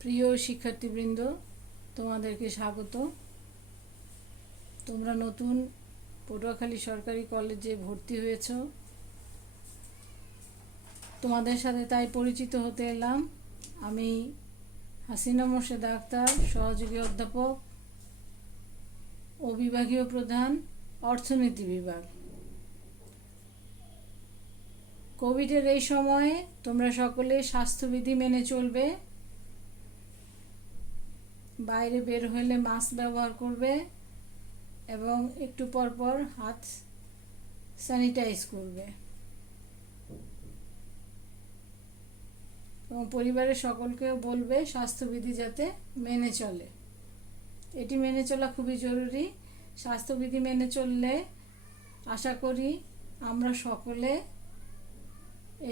প্রিয় শিক্ষার্থীবৃন্দ, তোমাদেরকে স্বাগত। তোমরা নতুন পটুয়াখালী সরকারি কলেজে ভর্তি হয়েছ। তোমাদের সাথে তাই পরিচিত হতে এলাম। আমি হাসিনা মোর্শেদা আক্তার, সহযোগী অধ্যাপক ও বিভাগীয় প্রধান, অর্থনীতি বিভাগ। কোভিডের এই সময়ে তোমরা সকলে স্বাস্থ্যবিধি মেনে চলবে। বাইরে বের হলে মাস্ক ব্যবহার করবে এবং একটু পর পর হাত স্যানিটাইজ করবে এবং পরিবারের সকলকেও বলবে স্বাস্থ্যবিধি যাতে মেনে চলে। এটি মেনে চলা খুবই জরুরি। স্বাস্থ্যবিধি মেনে চললে আশা করি আমরা সকলে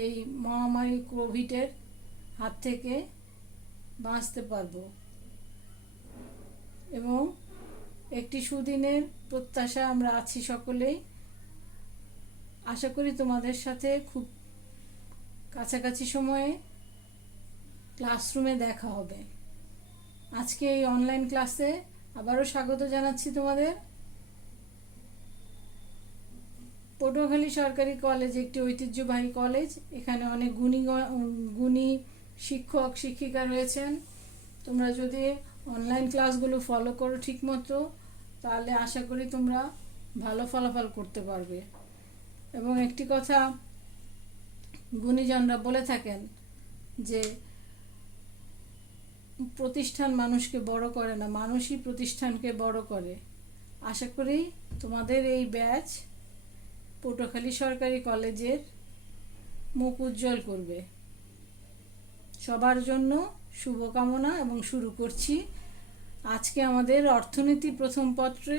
এই মহামারী কোভিডের হাত থেকে বাঁচতে পারবো এবং একটি সুদিনের প্রত্যাশা আমরা আছি সকলেই। আশা করি তোমাদের সাথে খুব কাছাকাছি সময়ে ক্লাসরুমে দেখা হবে। আজকে এই অনলাইন ক্লাসে আবারও স্বাগত জানাচ্ছি তোমাদের। পটুয়াখালী সরকারি কলেজ একটি ঐতিহ্যবাহী কলেজ। এখানে অনেক গুণী শিক্ষক শিক্ষিকা রয়েছেন। তোমরা যদি অনলাইন ক্লাসগুলো ফলো করো ঠিকমতো, তাহলে আশা করি তোমরা ভালো ফলাফল করতে পারবে। এবং একটি কথা গুণীজনরা বলে থাকেন যে প্রতিষ্ঠান মানুষকে বড় করে না, মানুষই প্রতিষ্ঠানকে বড় করে। আশা করি তোমাদের এই ব্যাচ পটুয়াখালী সরকারি কলেজের মুখ উজ্জ্বল করবে। সবার জন্য শুভকামনা এবং শুরু করছি। আজকে আমাদের অর্থনীতি প্রথম পত্রে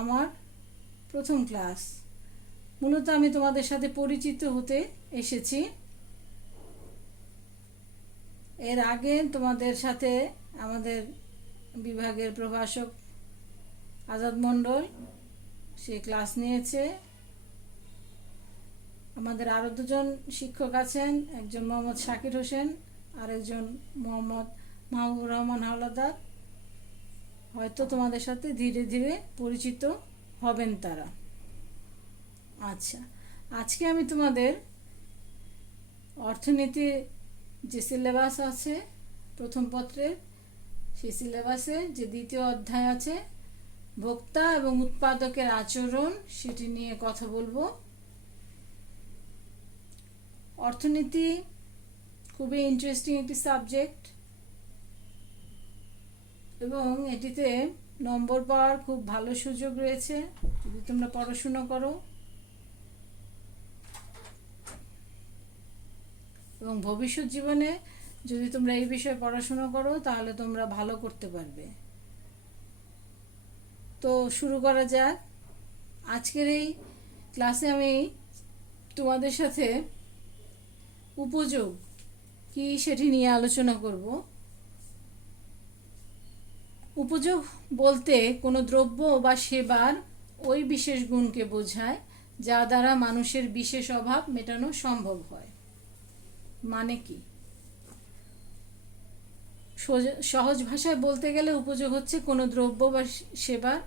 আমার প্রথম ক্লাস। মূলত আমি তোমাদের সাথে পরিচিত হতে এসেছি। এর আগে তোমাদের সাথে আমাদের বিভাগের প্রভাষক আজাদ মণ্ডল সে ক্লাস নিয়েছে। আমাদের আরও দুজন শিক্ষক আছেন, একজন মোহাম্মদ শাকির হোসেন আর একজন মোহাম্মদ মাহবুবুর রহমান হাওলাদার। হয়তো তোমাদের সাথে ধীরে ধীরে পরিচিত হবেন তারা। আচ্ছা, আজকে আমি তোমাদের অর্থনীতির যে সিলেবাস আছে প্রথম পত্রের, সেই সিলেবাসে যে দ্বিতীয় অধ্যায় আছে ভোক্তা এবং উৎপাদকের আচরণ, সেটি নিয়ে কথা বলবো। অর্থনীতি খুবই ইন্টারেস্টিং একটি সাবজেক্ট এবং এটিতে নম্বর পাওয়ার খুব ভালো সুযোগ রয়েছে যদি তোমরা পড়াশোনা করো এবং ভবিষ্যৎ জীবনে যদি তোমরা এই বিষয়ে পড়াশোনা করো তাহলে তোমরা ভালো করতে পারবে। তো শুরু করা যাক। আজকের এই ক্লাসে আমি তোমাদের সাথে উপযোগ কি সেটি নিয়ে আলোচনা করব। উপযোগ বলতে কোনো দ্রব্য বা সেবার ওই বিশেষ গুণকে বোঝায় যা দ্বারা মানুষের বিশেষ অভাব মেটানো সম্ভব হয়। মানে কি? সহজ ভাষায় বলতে গেলে উপযোগ হচ্ছে কোনো দ্রব্য বা সেবার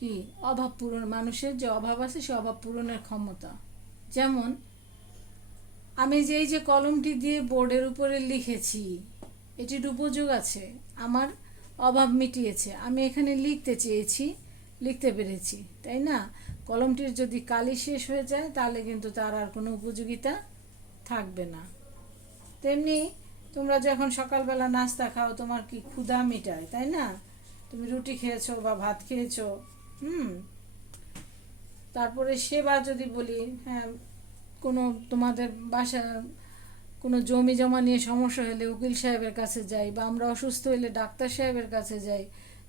কি অভাব পূরণ, মানুষের যে অভাব আছে সে অভাব পূরণের ক্ষমতা। যেমন আমি যে কলমটি দিয়ে বোর্ডের উপরে লিখেছি, এটির উপযোগ আছে, আমার অভাব মিটিয়েছে, আমি এখানে লিখতে চেয়েছি, লিখতে পেরেছি, তাই না? কলমটির যদি কালি শেষ হয়ে যায় তাহলে কিন্তু তার আর কোনো উপযোগিতা থাকবে না। তেমনি তোমরা যখন সকালবেলা নাস্তা খাও, তোমার কি ক্ষুধা মেটায়, তাই না? তুমি রুটি খেয়েছো বা ভাত খেয়েছো। তারপরে সেবা যদি বলি, হ্যাঁ, কোনো তোমাদের বাসা কোনো জমি জমা নিয়ে সমস্যা হলে উকিল সাহেবের কাছে যাই, বা আমরা অসুস্থ হলে ডাক্তার সাহেবের কাছে যাই,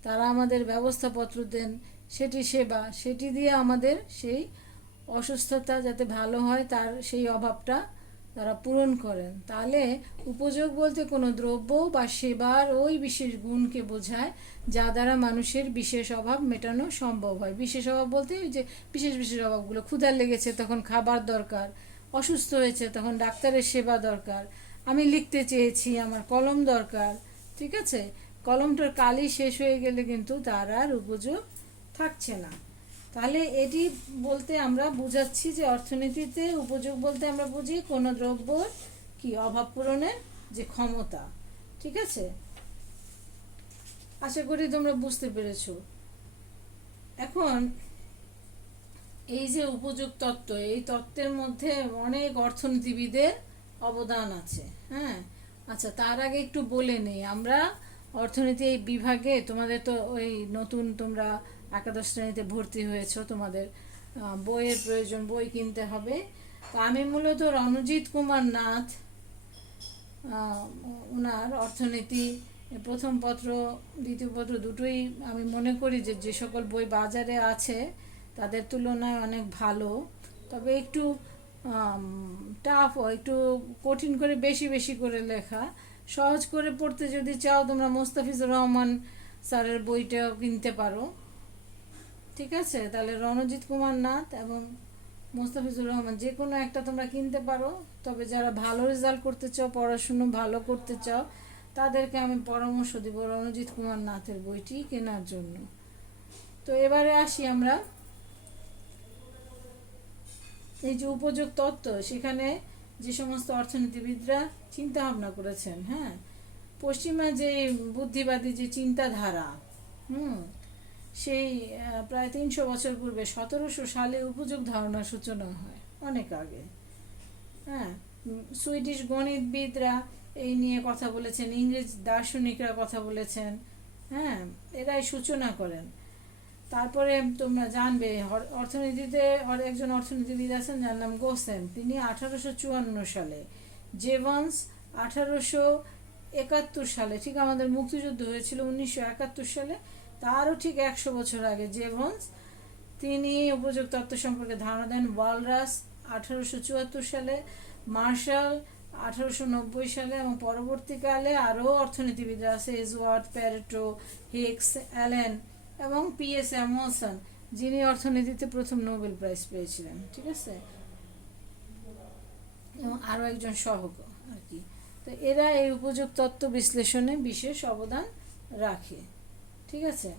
তারা আমাদের ব্যবস্থাপত্র দেন, সেটি সেবা। সেটি দিয়ে আমাদের সেই অসুস্থতা যাতে ভালো হয় তার সেই অভাবটা তারা পূরণ করেন। তাহলে উপযোগ বলতে কোনো দ্রব্য বা সেবার ওই বিশেষ গুণকে বোঝায় যা দ্বারা মানুষের বিশেষ অভাব মেটানো সম্ভব হয়। বিশেষ অভাব বলতে ওই যে বিশেষ বিশেষ অভাবগুলো, ক্ষুধা লেগেছে তখন খাবার দরকার, অসুস্থ হয়েছে তখন ডাক্তারের সেবা দরকার, আমি লিখতে চেয়েছি আমার কলম দরকার, ঠিক আছে, কলমটার কালি শেষ হয়ে গেলে কিন্তু তার আর উপযোগ থাকছে না। তাহলে এটি বলতে আমরা বুঝাচ্ছি যে অর্থনীতিতে উপযোগ বলতে আমরা বুঝি কোনো দ্রব্যর কি অভাব পূরণের যে ক্ষমতা। ঠিক আছে, আশা করি তোমরা বুঝতে পেরেছো। এখন এই যে উপযোগ তত্ত্ব, এই তত্ত্বের মধ্যে অনেক অর্থনীতিবিদের অবদান আছে। হ্যাঁ, আচ্ছা, তার আগে একটু বলে নেই, আমরা অর্থনীতি এই বিভাগে, তোমাদের তো ওই নতুন তোমরা একাদশ শ্রেণীতে ভর্তি হয়েছো, তোমাদের বইয়ের প্রয়োজন, বই কিনতে হবে। তো আমি মূলত রণজিৎ কুমার নাথ, ওনার অর্থনীতি প্রথম পত্র দ্বিতীয় পত্র দুটোই আমি মনে করি যে যে সকল বই বাজারে আছে তাদের তুলনায় অনেক ভালো, তবে একটু টাফ, একটু কঠিন করে বেশি বেশি করে লেখা। সহজ করে পড়তে যদি চাও তোমরা মোস্তাফিজুর রহমান স্যারের বইটাও কিনতে পারো। ঠিক আছে, তাহলে রণজিৎ কুমার নাথ এবং মোস্তাফিজুর রহমান যে কোনো একটা তোমরা কিনতে পারো। তবে যারা ভালো রেজাল্ট করতে চাও, পড়াশুনো ভালো করতে চাও, তাদেরকে আমি পরামর্শ দিব রণজিৎ কুমার নাথের বইটি কেনার জন্য। তো এবারে আসি আমরা এই যে উপযোগ তত্ত্ব, সেখানে যে সমস্ত অর্থনীতিবিদরা চিন্তা ভাবনা করেছেন, হ্যাঁ, পশ্চিমা যে বুদ্ধিবাদী যে চিন্তাধারা, সেই প্রায় 300 বছর পূর্বে 1700 সালে উপযোগ ধারণার সূচনা হয়, অনেক আগে। হ্যাঁ, সুইডিশ গণিতবিদরা এই নিয়ে কথা বলেছেন, ইংরেজ দার্শনিকরা কথা বলেছেন, হ্যাঁ, এরাই সূচনা করেন। তারপরে তোমরা জানবে অর্থনীতিতে একজন অর্থনীতিবিদ আছেন যার নাম গোসেন, তিনি 1854 সালে, জেভান্স 1871 সালে, ঠিক আমাদের মুক্তিযুদ্ধ হয়েছিল 1971 সালে, তারও ঠিক 100 বছর আগে জেভান্স তিনি উপযোগ তত্ত্ব সম্পর্কে ধারণা দেন। ওয়ালরাস 1874 সালে, মার্শাল 1890 সালে, এবং পরবর্তীকালে আরও অর্থনীতিবিদরা আছে, এজওয়ার্ড, প্যারেটো, হিক্স, অ্যালেন এবং পিএস অ্যামলসন, যিনি অর্থনীতিতে প্রথম নোবেল প্রাইজ পেয়েছিলেন। ঠিক আছে, এবং আরও একজন সহক আর কি। তো এরা এই উপযোগ তত্ত্ব বিশ্লেষণে বিশেষ অবদান রাখে। ঠিক আছে,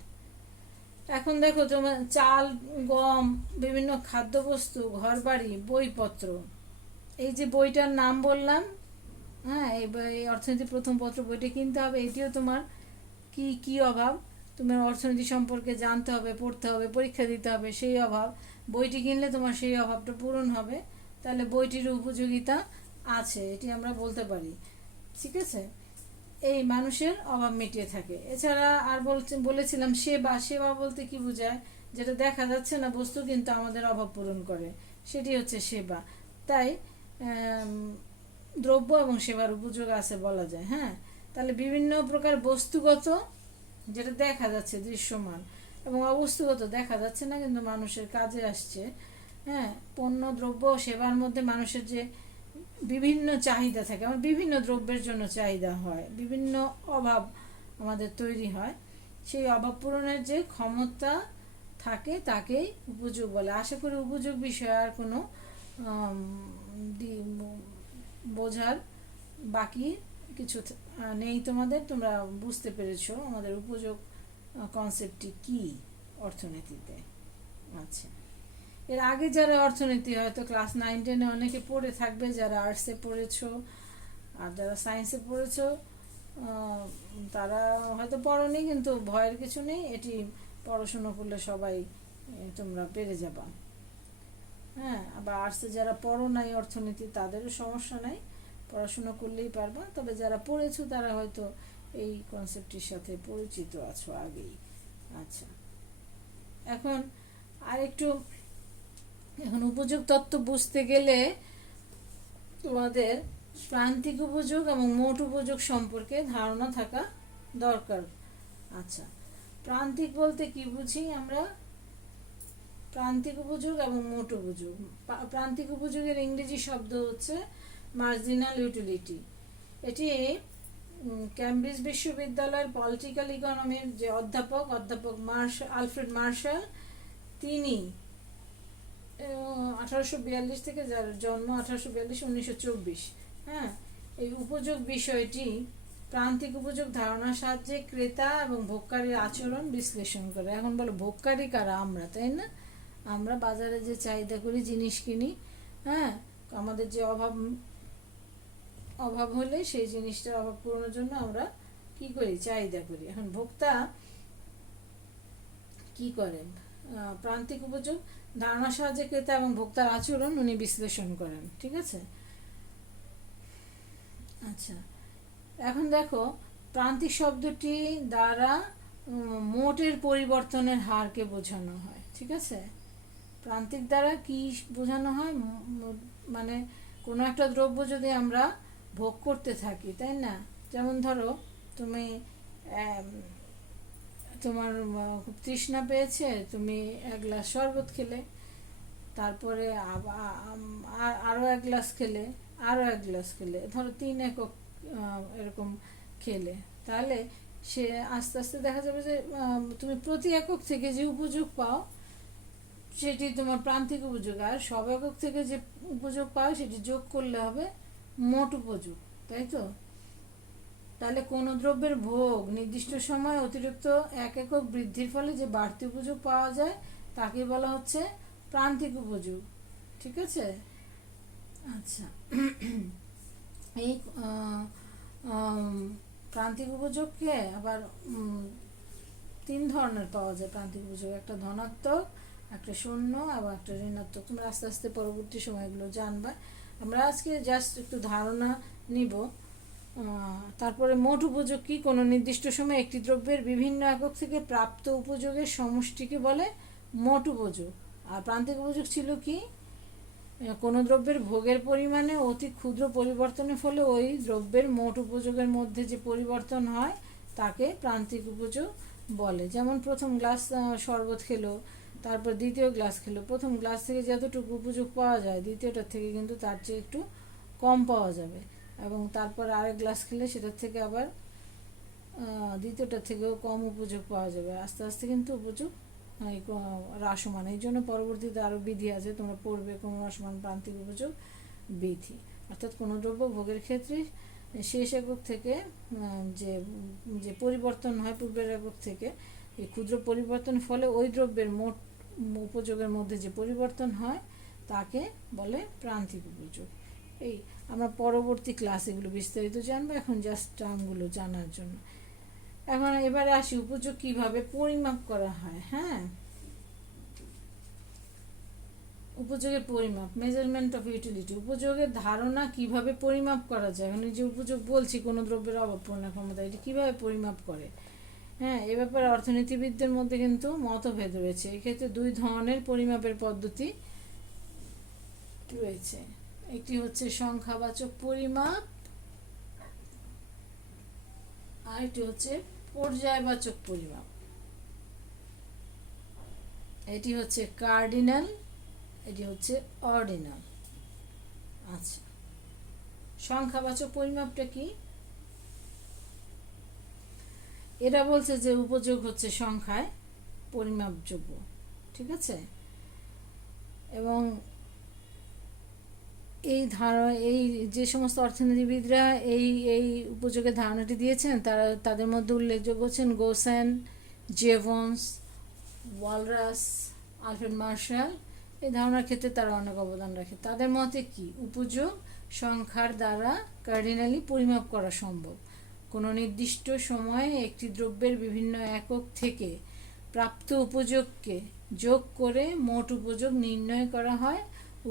এখন দেখো তোমার চাল, গম, বিভিন্ন খাদ্যবস্তু, ঘরবাড়ি, বইপত্র, এই যে বইটার নাম বললাম, হ্যাঁ, এই অর্থনীতি প্রথম পত্র বইটা কিনতে হবে। এটিও তোমার কি কি অভাব, তোমার অর্থনীতি সম্পর্কে জানতে হবে, পড়তে হবে, পরীক্ষা দিতে হবে, সেই অভাব বইটি কিনলে তোমার সেই অভাবটা পূরণ হবে। তাহলে বইটির উপযোগিতা আছে, এটি আমরা বলতে পারি। ঠিক আছে, এই মানুষের অভাব মিটিয়ে থাকে। এছাড়া আর বলেছিলাম সেবা, সেবা বলতে কি বোঝায়, যেটা দেখা যাচ্ছে না বস্তু কিন্তু আমাদের অভাব পূরণ করে, সেটি হচ্ছে সেবা। তাই দ্রব্য এবং সেবার উপযোগ আছে বলা যায়। হ্যাঁ, তাহলে বিভিন্ন প্রকার বস্তুগত, যেটা দেখা যাচ্ছে দৃশ্যমান, এবং অবস্তুগত দেখা যাচ্ছে না কিন্তু মানুষের কাজে আসছে। হ্যাঁ, পণ্য, দ্রব্য, সেবার মধ্যে মানুষের যে বিভিন্ন চাহিদা থাকে, আমার বিভিন্ন দ্রব্যের জন্য চাহিদা হয়, বিভিন্ন অভাব আমাদের তৈরি হয়, সেই অভাব পূরণের যে ক্ষমতা থাকে তাকেই উপযোগ বলে। আশা করি উপযোগ বিষয়ে আর কোনো বোঝার বাকি কিছু নেই তোমাদের, তোমরা বুঝতে পেরেছো আমাদের উপযোগ কনসেপ্টটি কি অর্থনীতিতে। আচ্ছা, এর আগে যারা অর্থনীতি হয়তো ক্লাস 9-10 অনেকে পড়ে থাকবে, যারা আর্টসে পড়েছো, আর যারা সায়েন্সে পড়েছো তারা হয়তো পড়োনি, কিন্তু ভয়ের কিছু নেই, এটি পড়াশুনো করলে সবাই তোমরা পেরে যাবা। হ্যাঁ, আবার আর্টসে যারা পড়ো নাই অর্থনীতি তাদেরও সমস্যা নাই, পড়াশুনো করলেই পারবা। তবে যারা পড়েছো তারা হয়তো এই কনসেপ্টটির সাথে পরিচিত আছো আগেই। আচ্ছা, এখন উপযোগ তত্ত্ব বুঝতে গেলে তোমাদের প্রান্তিক উপযোগ এবং মোট উপযোগ সম্পর্কে ধারণা থাকা দরকার। আচ্ছা, প্রান্তিক বলতে কি বুঝি আমরা? প্রান্তিক উপযোগ এবং মোট উপযোগ। প্রান্তিক উপযোগের ইংরেজি শব্দ হচ্ছে মার্জিনাল ইউটিলিটি। এটি ক্যামব্রিজ বিশ্ববিদ্যালয়ের পলিটিক্যাল ইকোনমির যে অধ্যাপক আলফ্রেড মার্শাল, তিনি 1842 থেকে, যার জন্ম 1842, 1924। হ্যাঁ, এই উপযোগ বিষয়টি প্রান্তিক উপযোগ ধারণার সাহায্যে ক্রেতা এবং ভোগকারীর আচরণ বিশ্লেষণ করে। এখন বলো, ভোগকারী কারা? আমরা, তাই না? আমরা বাজারে যে চাহিদা করি, জিনিস কিনি, হ্যাঁ, আমাদের যে অভাব হলে সেই জিনিসটার অভাব পূরণের জন্য আমরা কি করি? চাহিদা করি। এখন ভোক্তা কি করেন? প্রান্তিক উপযোগ ধারণার সাহায্যে ক্রেতা এবং ভোক্তার আচরণ উনি বিশ্লেষণ করেন। ঠিক আছে? আচ্ছা, এখন দেখো, প্রান্তিক শব্দটি দ্বারা মোটের পরিবর্তনের হারকে বোঝানো হয়। ঠিক আছে? প্রান্তিক দ্বারা কি বোঝানো হয়? মানে কোনো একটা দ্রব্য যদি আমরা ভোগ করতে থাকি, তাই না? যেমন ধরো, তুমি তোমার খুব তৃষ্ণা পেয়েছে, তুমি এক গ্লাস শরবত খেলে, তারপরে আরও এক গ্লাস খেলে, আরও এক গ্লাস খেলে, ধরো 3 একক এরকম খেলে, তাহলে সে আস্তে আস্তে দেখা যাবে যে তুমি প্রতি একক থেকে যে উপযোগ পাও সেটি তোমার প্রান্তিক উপযোগ, আর সব একক থেকে যে উপযোগ পাও সেটি যোগ করলে হবে মোট উপযোগ, তাই তো? তাহলে কোনো দ্রব্যের ভোগ নির্দিষ্ট সময় অতিরিক্ত 1 একক বৃদ্ধির ফলে যে বাড়তি উপযোগ পাওয়া যায় তাকে বলা হচ্ছে প্রান্তিক উপযোগ। ঠিক আছে? আচ্ছা, এই প্রান্তিক উপযোগকে আবার 3 ধরনের পাওয়া যায়। প্রান্তিক উপযোগ একটা ধনাত্মক, একটা শূন্য এবং একটা ঋণাত্মক। তোমরা আস্তে আস্তে পরবর্তী সময়গুলো জানবা। আমরা আজকে জাস্ট একটু ধারণা নিব। তারপরে মোট উপযোগ কি? কোনো নির্দিষ্ট সময় একটি দ্রব্যের বিভিন্ন একক থেকে প্রাপ্ত উপযোগের সমষ্টিকে বলে মোট উপযোগ। আর প্রান্তিক উপযোগ ছিল কি? কোনো দ্রব্যের ভোগের পরিমাণে অতি ক্ষুদ্র পরিবর্তনের ফলে ওই দ্রব্যের মোট উপযোগের মধ্যে যে পরিবর্তন হয় তাকে প্রান্তিক উপযোগ বলে। যেমন প্রথম গ্লাস শরবত খেলো, তারপর দ্বিতীয় গ্লাস খেলো, প্রথম গ্লাস থেকে যতটুকু উপযোগ পাওয়া যায় দ্বিতীয়টার থেকে কিন্তু তার চেয়ে একটু কম পাওয়া যাবে, এবং তারপর আরেক গ্লাস খেলে সেটার থেকে আবার দ্বিতীয়টার থেকেও কম উপযোগ পাওয়া যাবে। আস্তে আস্তে কিন্তু উপযোগ হ্রাসমান। এই জন্য পরবর্তীতে আরও বিধি আছে, তোমরা পড়বে, ক্রমহ্রাসমান প্রান্তিক উপযোগ বিধি। অর্থাৎ কোনো দ্রব্য ভোগের ক্ষেত্রে শেষ একক থেকে যে যে পরিবর্তন হয় পূর্বের একক থেকে, এই ক্ষুদ্র পরিবর্তনের ফলে ওই দ্রব্যের মোট উপযোগের মধ্যে যে পরিবর্তন হয় তাকে বলে প্রান্তিক উপযোগ। এই আমরা পরবর্তী ক্লাসে এগুলো বিস্তারিত জানবো, এখন জাস্ট টার্মগুলো জানার জন্য। এখন এবারে আসি উপযোগ কিভাবে পরিমাপ করা হয়। হ্যাঁ, উপযোগের পরিমাপ, মেজারমেন্ট অফ ইউটিলিটি। উপযোগের ধারণা কিভাবে পরিমাপ করা যায়। এখন যে উপযোগ বলছি, কোনো দ্রব্যের অভাব পূরণের ক্ষমতা, এটি কিভাবে পরিমাপ করে। হ্যাঁ, এ ব্যাপারে অর্থনীতিবিদদের মধ্যে কিন্তু মতভেদ রয়েছে। এক্ষেত্রে 2 ধরনের পরিমাপের পদ্ধতি রয়েছে। একটি হচ্ছে সংখ্যাবাচক পরিমাপ, আর একটি হচ্ছে পর্যায়বাচক পরিমাপ। এটি হচ্ছে কার্ডিনাল, এটি হচ্ছে অর্ডিনাল। আচ্ছা, সংখ্যাবাচক পরিমাপটা কি? এরা বলছে যে উপযোগ হচ্ছে সংখ্যায় পরিমাপযোগ্য। ঠিক আছে? এবং এই যে সমস্ত অর্থনীতিবিদরা এই এই উপযোগের ধারণাটি দিয়েছেন, তাদের মধ্যে উল্লেখযোগ্য হচ্ছেন গোসেন, জেভন্স, ওয়ালরাস, আলফ্রেড মার্শাল। এই ধারণার ক্ষেত্রে তারা অনেক অবদান রাখে। তাদের মতে কি? উপযোগ সংখ্যার দ্বারা কার্ডিনালি পরিমাপ করা সম্ভব। কোনো নির্দিষ্ট সময়ে একটি দ্রব্যের বিভিন্ন একক থেকে প্রাপ্ত উপযোগকে যোগ করে মোট উপযোগ নির্ণয় করা হয়।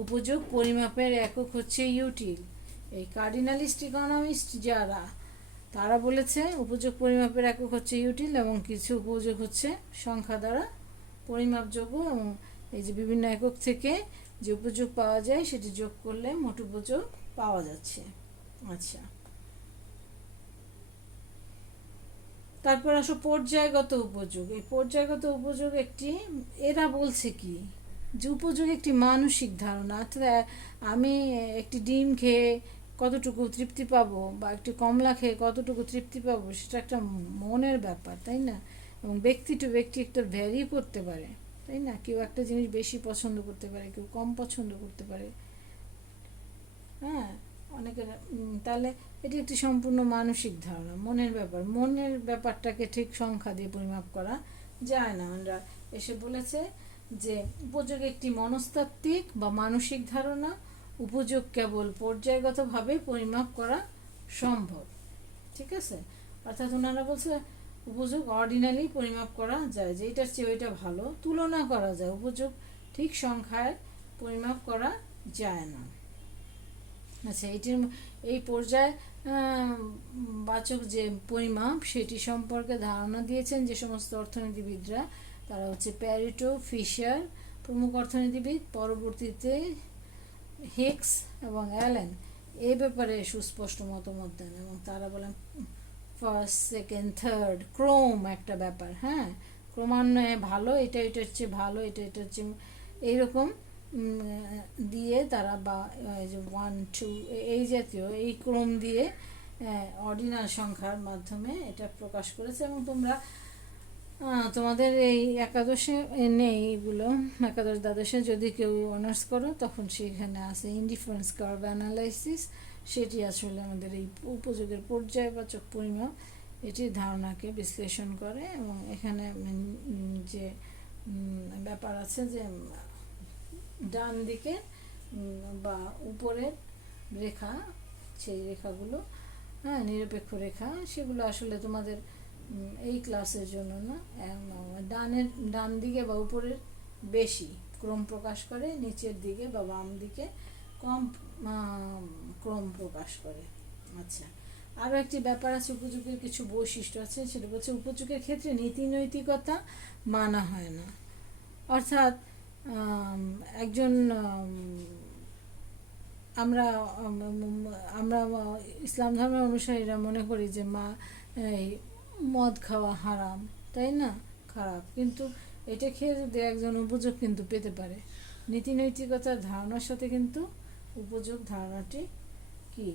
উপযোগ পরিমাপের একক হচ্ছে ইউটিল। এই কার্ডিনালিস্ট ইকোনমিস্ট যারা, তারা বলেছে উপযোগ পরিমাপের একক হচ্ছে ইউটিল, এবং কিছু উপযোগ হচ্ছে সংখ্যা দ্বারা পরিমাপযোগ্য, এবং এই যে বিভিন্ন একক থেকে যে উপযোগ পাওয়া যায় সেটি যোগ করলে মোট উপযোগ পাওয়া যাচ্ছে। আচ্ছা, তারপর আসো পর্যায়গত উপযোগ। এই পর্যায়গত উপযোগ একটি, এরা বলছে কি, যে উপযোগ একটি মানসিক ধারণা। অর্থাৎ আমি একটি ডিম খেয়ে কতটুকু তৃপ্তি পাবো, বা একটি কমলা খেয়ে কতটুকু তৃপ্তি পাবো, সেটা একটা মনের ব্যাপার, তাই না? এবং ব্যক্তি টু ব্যক্তি একটা ভ্যারি করতে পারে। তাই না? কেউ একটা জিনিস বেশি পছন্দ করতে পারে, কেউ কম পছন্দ করতে পারে। হ্যাঁ, অনেকের তাহলে এটি একটি সম্পূর্ণ মানসিক ধারণা, মনের ব্যাপার। মনের ব্যাপারটাকে ঠিক সংখ্যা দিয়ে পরিমাপ করা যায় না। আমরা এসে বলেছে যে উপযোগ একটি মনস্তাত্ত্বিক বা মানসিক ধারণা, উপযোগ কেবল পর্যায়গতভাবে পরিমাপ করা সম্ভব। ঠিক আছে, অর্থাৎ ওনারা বলছে উপযোগ অর্ডিনালি পরিমাপ করা যায়, যে এটার চেয়ে ওইটা ভালো, তুলনা করা যায়, উপযোগ ঠিক সংখ্যায় পরিমাপ করা যায় না। আচ্ছা, এটির এই পর্যায় বাচক যে পরিমাপ সেটি সম্পর্কে ধারণা দিয়েছেন যে সমস্ত অর্থনীতিবিদরা, তারা হচ্ছে প্যারেটো, ফিশার প্রমুখ অর্থনীতিবিদ। পরবর্তীতে হিক্স এবং অ্যালেন এই ব্যাপারে সুস্পষ্ট মতামত দেন, এবং তারা বলেন ফার্স্ট, সেকেন্ড, থার্ড, ক্রম একটা ব্যাপার। হ্যাঁ, ক্রমান্বয়ে ভালো, এটা এটার চেয়ে ভালো, এটা এটার চেয়ে এইরকম দিয়ে তারা, বা এই যে 1 2 এই জাতীয় এই ক্রম দিয়ে অর্ডিনাল সংখ্যার মাধ্যমে এটা প্রকাশ করেছে। এবং তোমরা তোমাদের এই একাদশে নেই এগুলো, একাদশ দ্বাদশে যদি কেউ অনার্স করো তখন সেখানে আছে ইনডিফারেন্স কার্ভ অ্যানালাইসিস। সেটি আসলে আমাদের এই উপযোগের পর্যায়বাচক পরিমাপ, এটির ধারণাকে বিশ্লেষণ করে। এবং এখানে যে ব্যাপার আছে যে ডান দিকে বা উপরের রেখা, সেই রেখাগুলো, হ্যাঁ, নিরপেক্ষ রেখা, সেগুলো আসলে তোমাদের এই ক্লাসের জন্য না। ডান দিকে বা উপরের বেশি ক্রম প্রকাশ করে, নিচের দিকে বা বাম দিকে কম ক্রম প্রকাশ করে। আচ্ছা, আরও একটি ব্যাপার আছে, উপযোগের কিছু বৈশিষ্ট্য আছে, সেটা বলছে উপযোগের ক্ষেত্রে নীতি নৈতিকতা মানা হয় না। অর্থাৎ একজন আমরা আমরা ইসলাম ধর্মের অনুসারীরা মনে করি যে এই মদ খাওয়া হারাম, তাই না, খারাপ, কিন্তু এটা খেয়ে যদি একজন উপযোগ কিন্তু পেতে পারে। নীতি নৈতিকতার ধারণার সাথে কিন্তু উপযোগ ধারণাটি কি,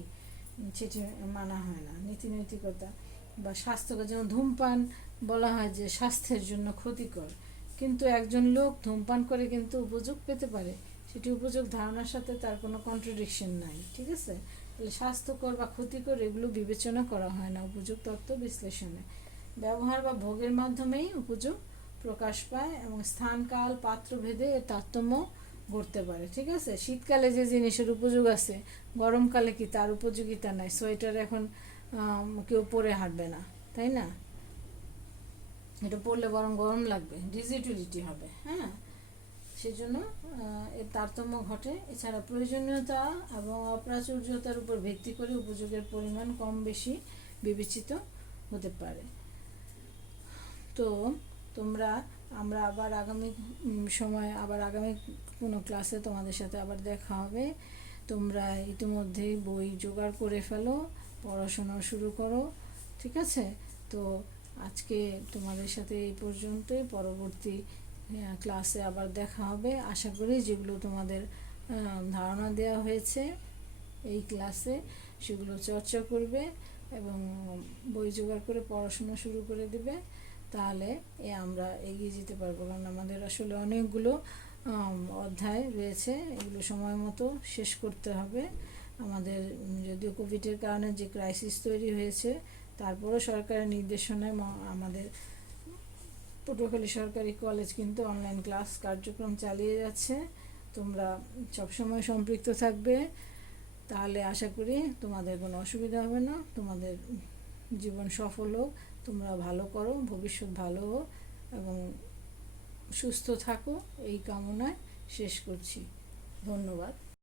সেটি মানা হয় না। নীতি নৈতিকতা বা স্বাস্থ্যকর, যেমন ধূমপান বলা হয় যে স্বাস্থ্যের জন্য ক্ষতিকর, কিন্তু একজন লোক ধূমপান করে কিন্তু উপযোগ পেতে পারে, সেটি উপযোগ ধারণার সাথে তার কোনো কন্ট্রাডিকশন নাই। ঠিক আছে, তাহলে স্বাস্থ্যকর বা ক্ষতিকর এগুলো বিবেচনা করা হয় না উপযোগ তত্ত্ব বিশ্লেষণে। ব্যবহার বা ভোগের মাধ্যমেই উপযোগ প্রকাশ পায়, এবং স্থান, কাল, পাত্র ভেদে এর তারতম্য ঘটতে পারে। ঠিক আছে, শীতকালে যে জিনিসের উপযোগ আছে, গরমকালে কি তার উপযোগিতা নাই। সোয়েটার এখন কেউ পরে হাঁটবে না, তাই না, এটা পরলে বরং গরম লাগবে, ডিজিটিভিটি হবে। হ্যাঁ, সেজন্য এর তারতম্য ঘটে। এছাড়া প্রয়োজনীয়তা এবং অপ্রাচুর্যতার উপর ভিত্তি করে উপযোগের পরিমাণ কম বেশি বিবেচিত হতে পারে। তো আমরা আবার আগামী সময়, আবার আগামী কোনো ক্লাসে তোমাদের সাথে আবার দেখা হবে। তোমরা ইতিমধ্যেই বই জোগাড় করে ফেলো, পড়াশোনা শুরু করো। ঠিক আছে, তো আজকে তোমাদের সাথে এই পর্যন্তই। পরবর্তী ক্লাসে আবার দেখা হবে। আশা করি যেগুলো তোমাদের ধারণা দেওয়া হয়েছে এই ক্লাসে সেগুলো চর্চা করবে এবং বই জোগাড় করে পড়াশোনা শুরু করে দেবে, তাহলে আমরা এগিয়ে যেতে পারবো। কারণ আমাদের আসলে অনেকগুলো অধ্যায় রয়েছে, এগুলো সময় মতো শেষ করতে হবে আমাদের। যদিও কোভিডের কারণে যে ক্রাইসিস তৈরি হয়েছে, তারপরও সরকারের নির্দেশনায় আমাদের পটুয়াখালী সরকারি কলেজ কিন্তু অনলাইন ক্লাস কার্যক্রম চালিয়ে যাচ্ছে। তোমরা সবসময় সম্পৃক্ত থাকবে, তাহলে আশা করি তোমাদের কোনো অসুবিধা হবে না, তোমাদের জীবন সফল হোক, তোমরা ভালো করো, ভবিষ্যৎ ভালো হোক এবং সুস্থ থাকো, এই কামনায় শেষ করছি। ধন্যবাদ।